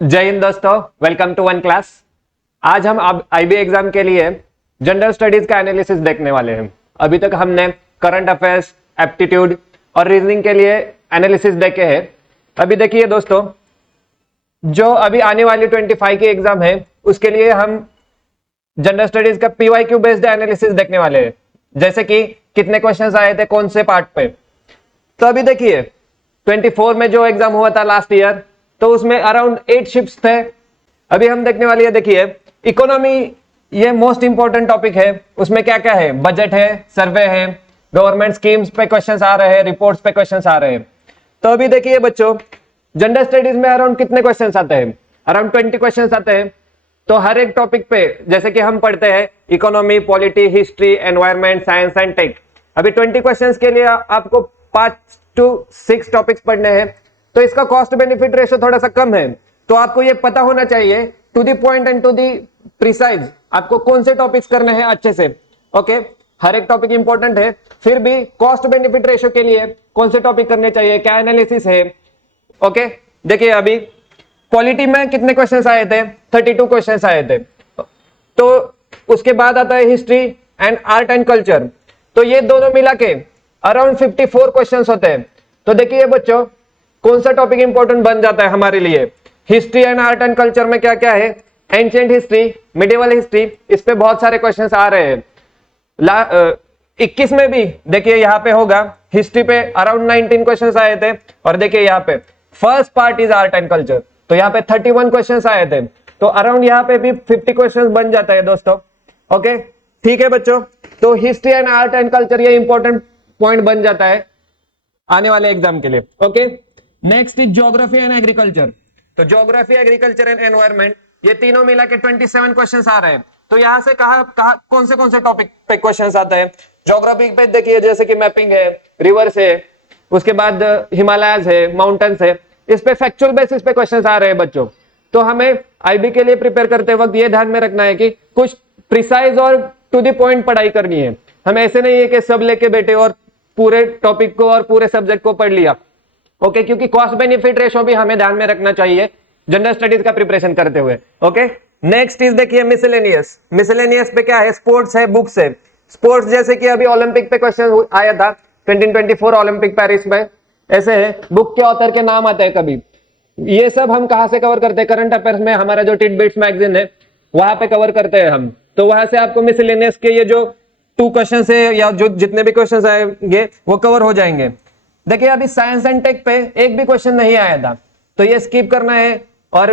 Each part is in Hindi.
जय हिंद दोस्तों, वेलकम टू वन क्लास। आज हम आईबी एग्जाम के लिए जनरल स्टडीज का एनालिसिस देखने वाले हैं। अभी तक हमने करंट अफेयर्स, एप्टीट्यूड और रीजनिंग के लिए एनालिसिस देखे हैं। अभी देखिए दोस्तों, जो अभी आने वाली 25 की एग्जाम है उसके लिए हम जनरल स्टडीज का पीवाईक्यू बेस्ड एनालिसिस देखने वाले हैं। जैसे कि कितने क्वेश्चंस आए थे कौन से पार्ट पे। तो अभी देखिए 24 में जो एग्जाम हुआ था लास्ट ईयर, तो उसमें अराउंड 8 शिप्स थे। अभी हम देखने वाली है, देखिए इकोनॉमी, ये मोस्ट इंपॉर्टेंट टॉपिक है। उसमें क्या क्या है, बजट है, सर्वे है, गवर्नमेंट स्कीम्स पे क्वेश्चंस आ रहे हैं, रिपोर्ट्स पे क्वेश्चंस आ रहे हैं। तो अभी देखिए बच्चों, जनरल स्टडीज में अराउंड कितने क्वेश्चंस आते हैं, अराउंड 20 क्वेश्चंस आते हैं। तो हर एक टॉपिक पे, जैसे कि हम पढ़ते हैं economy, polity, history, environment, science and tech. अभी 20 क्वेश्चंस के लिए आपको 5 to 6 टॉपिक्स पढ़ने हैं। तो इसका कॉस्ट बेनिफिट रेशो थोड़ा सा कम है। तो आपको ये पता होना चाहिए to the point and to the precise आपको कौन से टॉपिक्स करने हैं अच्छे से। ओके, हर एक टॉपिक इंपॉर्टेंट है, फिर भी कॉस्ट बेनिफिट रेशो के लिए कौन से टॉपिक करने चाहिए, क्या एनालिसिस है। ओके, देखिए अभी पॉलिटी में कितने क्वेश्चंस आए थे, 32 क्वेश्चंस आए थे। तो उसके बाद आता है history and art and culture. तो ये दोनों मिला के अराउंड 54 क्वेश्चंस होते हैं। तो देखिए बच्चों, कौन सा टॉपिक इंपॉर्टेंट बन जाता है हमारे लिए। History and art and culture में क्या क्या है, एंशिएंट हिस्ट्री, मिडिवल हिस्ट्री, इस पे बहुत सारे क्वेश्चंस आ रहे हैं। 21 में भी देखिए यहाँ पे होगा, हिस्ट्री पे अराउंड 19 क्वेश्चंस आए थे। और देखिए यहाँ पे first part is art and culture, तो यहाँ पे 31 क्वेश्चंस आए थे। तो अराउंड यहाँ पे भी 50 क्वेश्चंस बन जाता है दोस्तों। ओके, ठीक है बच्चों, तो history and art and culture ये इंपॉर्टेंट पॉइंट बन जाता है आने वाले एग्जाम के लिए। Okay, next is geography and agriculture. तो ज्योग्राफी, एग्रीकल्चर एंड एनवायरमेंट, ये तीनों मिला के 27 क्वेश्चंस आ रहे हैं। तो यहां से कहा कौन से टॉपिक पे क्वेश्चंस आते हैं। ज्योग्राफी पे देखिए, जैसे कि मैपिंग है, रिवर्स है, उसके बाद हिमालयस है, माउंटेन्स है, इस पे फैक्चुअल बेसिस पे क्वेश्चंस आ रहे हैं बच्चों। तो हमें आईबी के लिए प्रिपेयर करते वक्त ये ध्यान में रखना है कि कुछ प्रिसाइज और टू द पॉइंट पढ़ाई करनी है। हमें ऐसे नहीं है कि सब लेके बैठे और पूरे टॉपिक को और पूरे सब्जेक्ट को पढ़ लिया। ओके, क्योंकि कॉस्ट बेनिफिट रेशो भी हमें ध्यान में रखना चाहिए जनरल स्टडीज का प्रिपरेशन करते हुए। ओके, नेक्स्ट इज देखिए मिसलेनियस। मिसलेनियस पे क्या है, स्पोर्ट्स है, बुक्स है। स्पोर्ट्स जैसे कि अभी ओलंपिक पे क्वेश्चन आया था 2024 ओलंपिक पेरिस में, ऐसे है, बुक के ऑथर के नाम आते हैं कभी। ये सब हम कहां से कवर करते हैं, करंट अफेयर्स में हमारा जो टिडबिट्स मैगजीन है वहां पे कवर करते हैं हम। तो वहां से आपको मिसलेनियस के ये जो 2 क्वेश्चन है या जो जितने भी क्वेश्चन आएंगे वो कवर हो जाएंगे। देखिए अभी साइंस एंड टेक पे एक भी क्वेश्चन नहीं आया था, तो ये स्किप करना है। और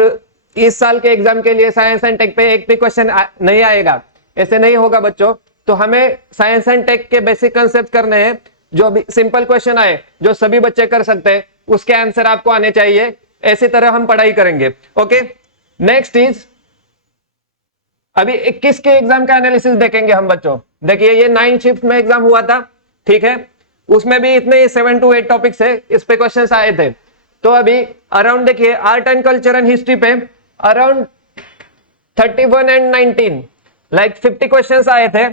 इस साल के एग्जाम के लिए साइंस एंड टेक पे एक भी क्वेश्चन नहीं आएगा, ऐसे नहीं होगा बच्चों। तो हमें साइंस एंड टेक के बेसिक कंसेप्ट करने हैं। जो भी सिंपल क्वेश्चन आए, जो सभी बच्चे कर सकते हैं, उसके आंसर आपको आने चाहिए। ऐसी तरह हम पढ़ाई करेंगे। ओके, नेक्स्ट इज अभी 21 के एग्जाम का एनालिसिस देखेंगे हम बच्चों। देखिए ये 9 शिफ्ट में एग्जाम हुआ था, ठीक है, उसमें भी इतने 7 to 8 टॉपिक्स है, इस पे क्वेश्चंस आए थे। तो अभी अराउंड देखिए art and culture and history पे अराउंड 31 एंड 19 लाइक 50 क्वेश्चंस आए थे।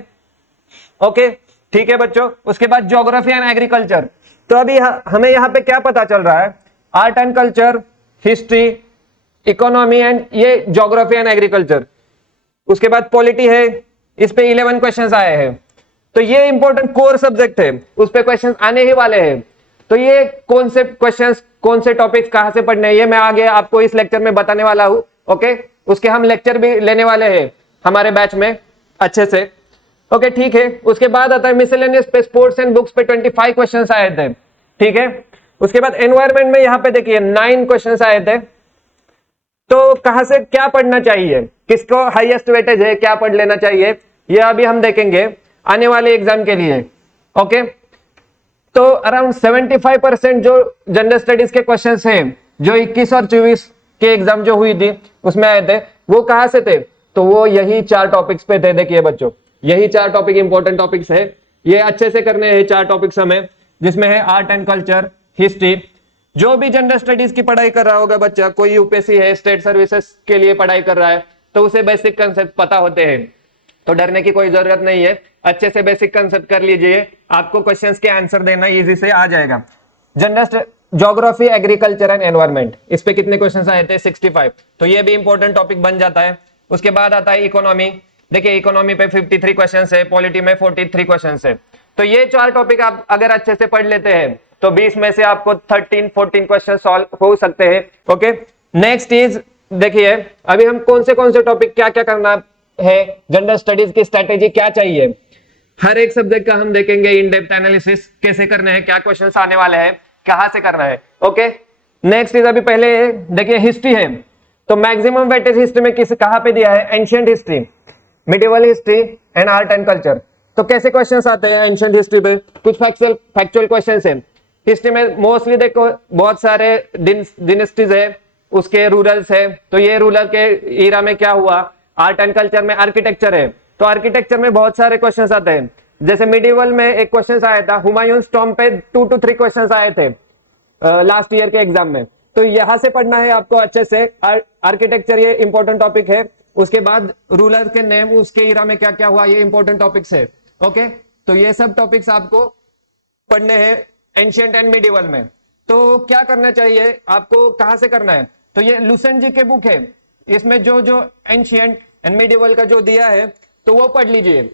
ओके, ठीक है बच्चों। उसके बाद ज्योग्राफी एंड एग्रीकल्चर। तो अभी हमें यहाँ पे क्या पता चल रहा है, art and culture, history, economy and ये ज्योग्राफी एंड एग्रीकल्चर। उसके बाद पॉलिटी है, इस पे 11 क्वेश्चंस आए हैं। तो ये इंपॉर्टेंट कोर सब्जेक्ट है, उस पे क्वेश्चंस आने ही वाले हैं। तो ये कौन से क्वेश्चंस, कौन से टॉपिक्स कहां से पढ़ने हैं, ये मैं आगे आपको इस लेक्चर में बताने वाला हूं। ओके, उसके हम लेक्चर भी लेने वाले हैं हमारे बैच में अच्छे से। ओके, ठीक है। उसके बाद आता है मिसलेनियस पे, स्पोर्ट्स एंड बुक्स पे 25 क्वेश्चंस आए थे, ठीक है। उसके बाद एनवायरमेंट में यहाँ पे देखिए 9 क्वेश्चंस आए थे। तो कहां से क्या पढ़ना चाहिए, किसको हाईएस्ट वेटेज है, क्या पढ़ लेना चाहिए, ये अभी हम देखेंगे आने वाले एग्जाम के लिए। ओके, तो अराउंड 75% जो जनरल स्टडीज के क्वेश्चंस हैं, जो 21 और 24 के एग्जाम जो हुई थी उसमें आए थे, वो कहां से थे, तो वो यही 4 टॉपिक्स पे थे। देखिए बच्चों, यही 4 टॉपिक इंपॉर्टेंट टॉपिक्स है, ये अच्छे से करने हैं 4 टॉपिक्स हमें, जिसमें है आर्ट एंड कल्चर, हिस्ट्री। जो भी जनरल स्टडीज की पढ़ाई कर रहा होगा बच्चा, कोई यूपीएससी है, स्टेट सर्विसेज के लिए पढ़ाई कर रहा है, तो उसे बेसिक कंसेप्ट पता होते हैं। तो डरने की कोई जरूरत नहीं है, अच्छे से बेसिक कंसेप्ट कर लीजिए, आपको क्वेश्चंस के आंसर देना इजी से आ जाएगा। General geography, agriculture and environment, इस पे कितने क्वेश्चंस आए थे? 65। तो ये भी इंपॉर्टेंट टॉपिक बन जाता है। उसके बाद आता है इकोनॉमी। देखिए इकोनॉमी पे 53 क्वेश्चंस है, पॉलिटी में 43 क्वेश्चंस है। तो ये 4 टॉपिक आप अगर अच्छे से पढ़ लेते हैं तो 20 में से आपको 13-14 क्वेश्चन सॉल्व हो सकते हैं। ओके, नेक्स्ट इज, देखिए अभी हम कौन से टॉपिक क्या क्या करना है, जनरल स्टडीज की स्ट्रेटेजी क्या चाहिए, हर एक सब्जेक्ट का हम देखेंगे। इन डेप्थ एनालिसिस कैसे करने हैं, क्या क्वेश्चंस आने वाले हैं, कहां से करना है। ओके, नेक्स्ट इज, अभी पहले देखिए हिस्ट्री है, तो मैक्सिमम वेटेज हिस्ट्री में किस कहां पे दिया है? Ancient history, medieval history and art and culture. तो कैसे क्वेश्चंस आते हैं एंशिएंट हिस्ट्री पे? कुछ फैक्चुअल क्वेश्चंस हैं हिस्ट्री में। मोस्टली देखो बहुत सारे डिनेस्टीज है, उसके रूरल्स है, तो ये रूरल के ईरा में क्या हुआ। आर्ट एंड कल्चर में आर्किटेक्चर है, तो आर्किटेक्चर में बहुत सारे क्वेश्चंस आते हैं। जैसे मिडिवल में एक क्वेश्चन आया था, हुमायूंस टॉम पे 2 to 3 क्वेश्चंस आए थे लास्ट ईयर के एग्जाम में। तो यहां से पढ़ना है आपको अच्छे से। आर्किटेक्चर ये इंपॉर्टेंट टॉपिक है। उसके बाद रूलर के नेम, उसके ईरा में क्या क्या हुआ, ये इंपॉर्टेंट टॉपिक्स है। ओके, तो ये सब टॉपिक्स आपको पढ़ने हैं एंशिएंट एंड मिडिवल में। तो क्या करना चाहिए आपको, कहां से करना है? तो ये लुसेंट जी के बुक है, इसमें जो जो एंशिएंट एंड मिडिवल का जो दिया है तो वो पढ़ लीजिए।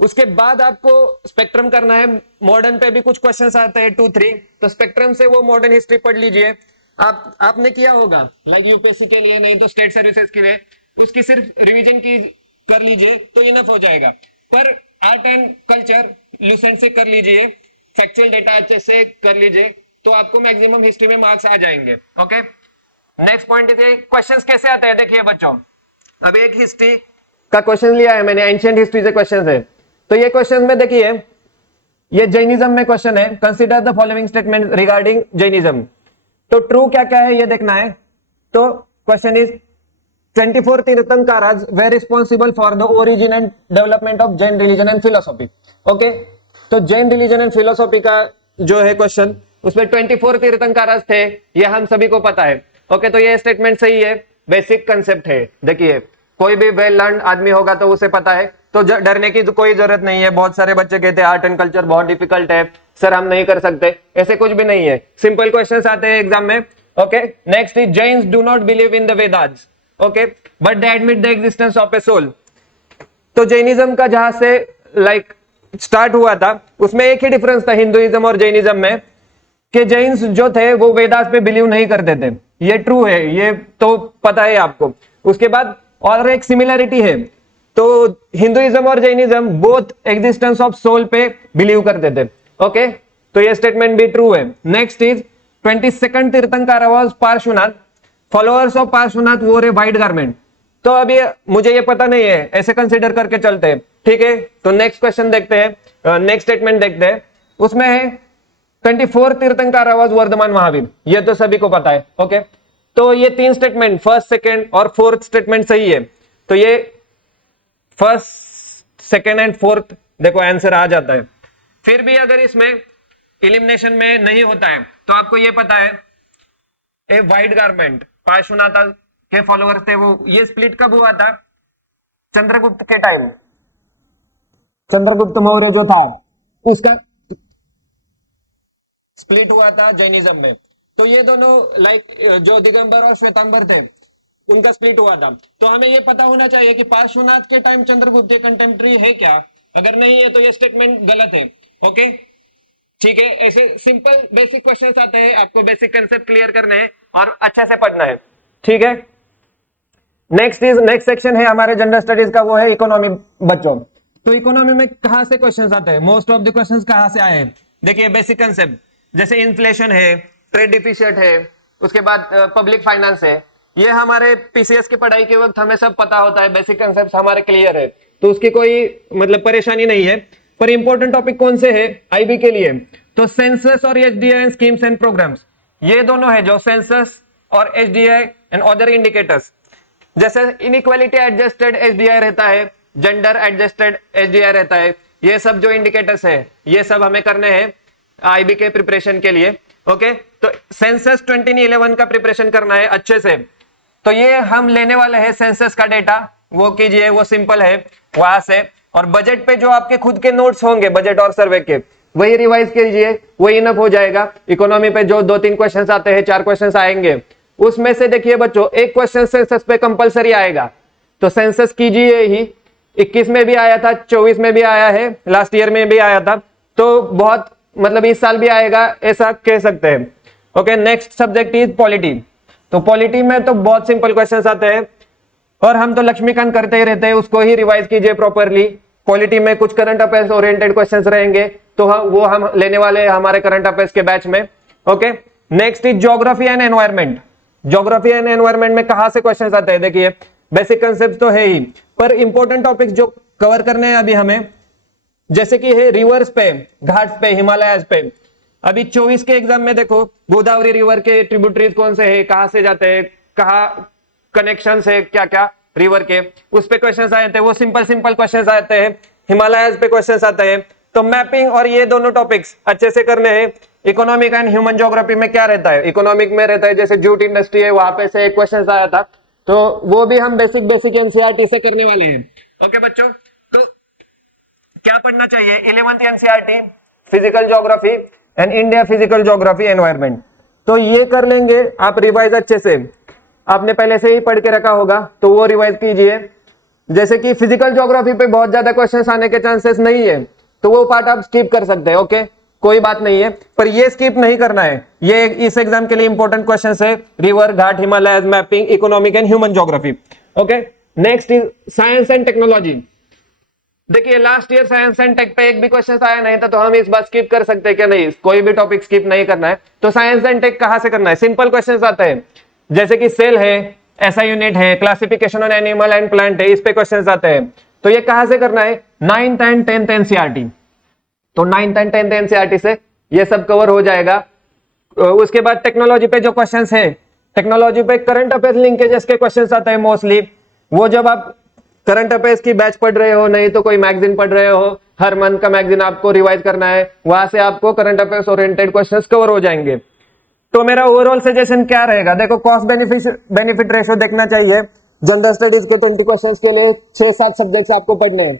उसके बाद आपको स्पेक्ट्रम करना है। मॉडर्न पे भी कुछ क्वेश्चंस आते हैं 2-3, तो स्पेक्ट्रम से वो मॉडर्न हिस्ट्री पढ़ लीजिए। आपने किया होगा लाइक यूपीएससी के लिए, नहीं तो स्टेट सर्विसेज के लिए, उसकी सिर्फ रिवीजन की कर लीजिए तो इनफ हो जाएगा। पर आर्ट एंड कल्चर लुसेंट से कर लीजिए, फैक्चुअल डेटा अच्छे से कर लीजिए, तो आपको मैक्सिमम हिस्ट्री में मार्क्स आ जाएंगे। ओके, नेक्स्ट पॉइंट है क्वेश्चंस कैसे आते हैं। देखिए बच्चों, अभी एक हिस्ट्री का क्वेश्चन लिया है मैंने, एंशिएंट हिस्ट्री से क्वेश्चन है। तो ये क्वेश्चन में देखिए, ये जैनिज्म में क्वेश्चन है, consider the following statement regarding Jainism. तो ट्रू क्या क्या है ये देखना है। तो question is 24 tirthankaras were responsible for the origin and development of Jain religion and philosophy. Okay, तो जैन रिलीजन एंड फिलोसॉफी का जो है क्वेश्चन, उसमें 24 तीर्थंकरस थे, ये हम सभी को पता है। ओके, तो ये स्टेटमेंट सही है, बेसिक कंसेप्ट है। देखिए कोई भी वेल लर्न आदमी होगा तो उसे पता है, तो डरने की तो कोई जरूरत नहीं है। बहुत सारे बच्चे कहते हैं आर्ट एंड कल्चर बहुत डिफिकल्ट है सर, हम नहीं कर सकते, ऐसे कुछ भी नहीं है, सिंपल क्वेश्चंस आते हैं एग्जाम में। Okay, next is Jains do not believe in the Vedas, okay, but they admit the existence of a soul. तो जैनिज्म का जहां से लाइक स्टार्ट हुआ था, उसमें एक ही डिफरेंस था हिंदुइज्म और जैनिज्म में, कि जैन्स जो थे वो वेदास पे बिलीव नहीं करते थे। ये ट्रू है, ये तो पता है आपको। उसके बाद और एक सिमिलरिटी है, तो हिंदुइज्म और Jainism both existence of soul पे बिलीव करते थे। ओके, तो ये स्टेटमेंट भी ट्रू है। नेक्स्ट इज 22nd तीर्थंकर was Parshvanath, followers of Parshvanath वोर ए वाइट गारमेंट। तो अभी मुझे ये पता नहीं है, ऐसे कंसीडर करके चलते हैं, ठीक है। तो नेक्स्ट क्वेश्चन देखते हैं, नेक्स्ट स्टेटमेंट देखते हैं। उसमें है 24 तीर्थंकर वाज वर्धमान महावीर, ये तो सभी को पता है। ओके, तो ये 3 स्टेटमेंट, फर्स्ट, सेकंड और फोर्थ स्टेटमेंट सही है। तो ये फर्स्ट, सेकंड एंड फोर्थ देखो आंसर आ जाता है। फिर भी अगर इसमें एलिमिनेशन में नहीं होता है तो आपको ये पता है, ए वाइट गारमेंट पार्श्वनाथ के फॉलोअर्स थे वो। ये स्प्लिट कब हुआ था? चंद्रगुप्त के टाइम, चंद्रगुप्त मौर्य जो था उसका स्प्लिट हुआ था जैनिज्म में। तो ये दोनों लाइक जो दिगंबर और श्वेतांबर थे उनका स्प्लिट हुआ था। तो हमें ये पता होना चाहिए कि पार्श्वनाथ के टाइम चंद्रगुप्त ये कंटेम्प्रेरी है क्या, अगर नहीं है तो ये स्टेटमेंट गलत है। ओके, ठीक है, ऐसे सिंपल बेसिक क्वेश्चंस आते हैं, आपको बेसिक कंसेप्ट क्लियर करने हैं और अच्छे से पढ़ना है, ठीक है। नेक्स्ट सेक्शन है हमारे जनरल स्टडीज का, वो है इकोनॉमी बच्चों। तो इकोनॉमी में कहां से क्वेश्चंस आते हैं? मोस्ट ऑफ द क्वेश्चंस कहां से आए हैं? देखिए बेसिक कंसेप्ट, जैसे इन्फ्लेशन है, ट्रेड डिफिसिट है, उसके बाद पब्लिक फाइनेंस है। ये हमारे पीसीएस की पढ़ाई के वक्त हमें सब पता होता है, बेसिक कंसेप्ट हमारे क्लियर है, तो उसकी कोई मतलब परेशानी नहीं है। पर इंपॉर्टेंट टॉपिक कौन से है आईबी के लिए? तो सेंसस और एचडीआई स्कीम्स एंड प्रोग्राम्स, ये दोनों है जो सेंसस और एचडीआई एंड अदर इंडिकेटर्स। जैसे इनइक्वालिटी एडजस्टेड एचडीआई रहता है, जेंडर एडजस्टेड एचडीआई रहता है, ये सब जो इंडिकेटर्स है ये सब हमें करने हैं आईबी के प्रिपरेशन के लिए। ओके, तो सेंसस 2011 का प्रिपरेशन करना है अच्छे से। तो ये हम लेने वाले हैं सेंसस का डेटा, वो कीजिए, वो सिंपल है वहां से। और बजट पे जो आपके खुद के नोट्स होंगे बजट और सर्वे के, वही रिवाइज कीजिए, वही इनफ हो जाएगा। इकोनॉमी पे जो 2-3 क्वेश्चंस आते हैं, 4 क्वेश्चंस आएंगे, उसमें से देखिए बच्चों एक क्वेश्चन सेंसस पे कंपलसरी आएगा, तो सेंसस कीजिए ही। 21 में भी आया था, 24 में भी आया है, लास्ट ईयर में भी आया था, तो बहुत मतलब इस साल भी आएगा ऐसा कह सकते हैं। Okay, next subject is polity. तो पॉलिटी में तो बहुत सिंपल क्वेश्चंस आते हैं और हम तो लक्ष्मीकांत करते ही रहते हैं, उसको ही रिवाइज कीजिए प्रॉपरली। पॉलिटी में कुछ करंट अफेयर्स ओरिएंटेड क्वेश्चंस रहेंगे, तो वो हम लेने वाले हैं हमारे करंट अफेयर्स के बैच में। Okay, next is geography and environment. Geography and environment में कहां से क्वेश्चंस आते हैं, देखिए बेसिक कंसेप्ट तो है ही, पर इंपॉर्टेंट टॉपिक्स जो कवर करने हैं अभी हमें, जैसे कि है रिवर्स पे, घाट्स पे, हिमालयस पे। अभी 24 के एग्जाम में देखो गोदावरी रिवर के ट्रिब्यूटरीज कौन से हैं, कहां से जाते हैं, कहाँ कनेक्शंस है, क्या क्या रिवर के, उस पे क्वेश्चंस आए थे। वो सिंपल सिंपल क्वेश्चंस आते हैं। हिमालयस पे क्वेश्चंस आते हैं। तो मैपिंग और ये दोनों टॉपिक्स अच्छे से करने हैं। इकोनॉमिक एंड ह्यूमन ज्योग्राफी में क्या रहता है, इकोनॉमिक में रहता है जैसे जूट इंडस्ट्री है, वहां पे से एक क्वेश्चन आया था, तो वो भी हम बेसिक एनसीईआरटी से करने वाले हैं। ओके बच्चों, तो क्या पढ़ना चाहिए, 11th NCERT physical geography and India physical geography environment, तो ये कर लेंगे आप रिवाइज अच्छे से। आपने पहले से ही पढ़ के रखा होगा, तो वो रिवाइज कीजिए। जैसे कि फिजिकल ज्योग्राफी पे बहुत ज्यादा क्वेश्चंस आने के चांसेस नहीं है, तो वो पार्ट आप स्किप कर सकते हैं। ओके, कोई बात नहीं है, पर ये स्किप नहीं करना है, ये इस एग्जाम के लिए इंपॉर्टेंट क्वेश्चंस है। River, ghat, Himalayas, mapping, economic and human geography. Okay, next is science and technology. देखिए last year science and tech पे एक भी क्वेश्चन आया नहीं था, तो हम इस बार स्किप कर सकते हैं क्या, नहीं, कोई भी टॉपिक स्किप नहीं करना है। तो साइंस एंड टेक कहां से करना है, सिंपल क्वेश्चंस आते हैं, जैसे कि सेल है, एसआई यूनिट है, classification on animal and plant है, इस पे क्वेश्चंस आते हैं। तो ये कहां से करना है, 9th एंड 10th एनसीईआरटी। तो 9th एंड 10th एनसीईआरटी से ये सब कवर हो जाएगा। उसके बाद टेक्नोलॉजी पे जो क्वेश्चंस है, टेक्नोलॉजी पे करंट अफेयर्स लिंकेजेस के क्वेश्चंस आते हैं मोस्टली। वो जब आप करंट अफेयर्स की बैच पढ़ रहे हो, नहीं तो कोई मैगजीन पढ़ रहे हो, हर मंथ का मैगजीन आपको रिवाइज करना है, वहां से आपको current affairs oriented questions cover हो जाएंगे। तो मेरा ओवरऑल सजेशन क्या रहेगा, देखो कॉस्ट बेनिफिट रेशियो देखना चाहिए। जनरल स्टडीज के 20 क्वेश्चंस के लिए 6-7 सब्जेक्ट्स आपको पढ़ने हैं।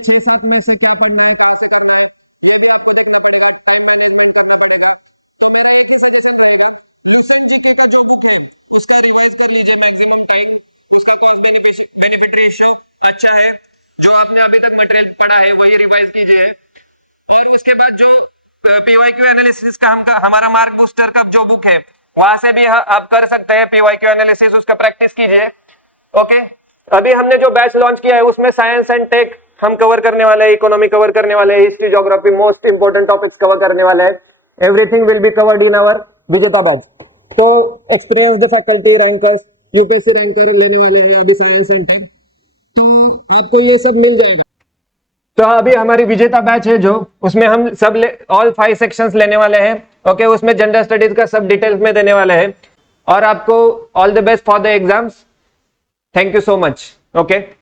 6-7 में से क्या करना है, बेनिफिट रेशियो अच्छा है, जो आपने अभी तक मटेरियल पढ़ा है वही रिवाइज कीजिए। और उसके बाद जो पीवाईक्यू एनालिसिस का हमारा मार्क बूस्टर का जो बुक है, वहां से भी आप कर सकते हैं पीवाईक्यू एनालिसिस, उसका प्रैक्टिस कीजिए। ओके, अभी हमने जो बैच लॉन्च किया है उसमें साइंस एंड टेक हम कवर करने वाले हैं, इकोनॉमी कवर करने वाले हैं, history, geography, most important topics cover करने वाले हैं। Everything will be covered in our Vijeta batch. तो experience the faculty rankers, UPSC ranker लेने वाले हैं अभी साइंस एंड टेक, तो आपको ये सब मिल जाएगा। तो अभी हमारी विजेता बैच है जो, उसमें हम सब ऑल 5 सेक्शंस लेने वाले हैं। ओके, उसमें जनरल स्टडीज का सब डिटेल्स में देने वाले हैं। और आपको all the best for the exams. Thank you so much. Okay.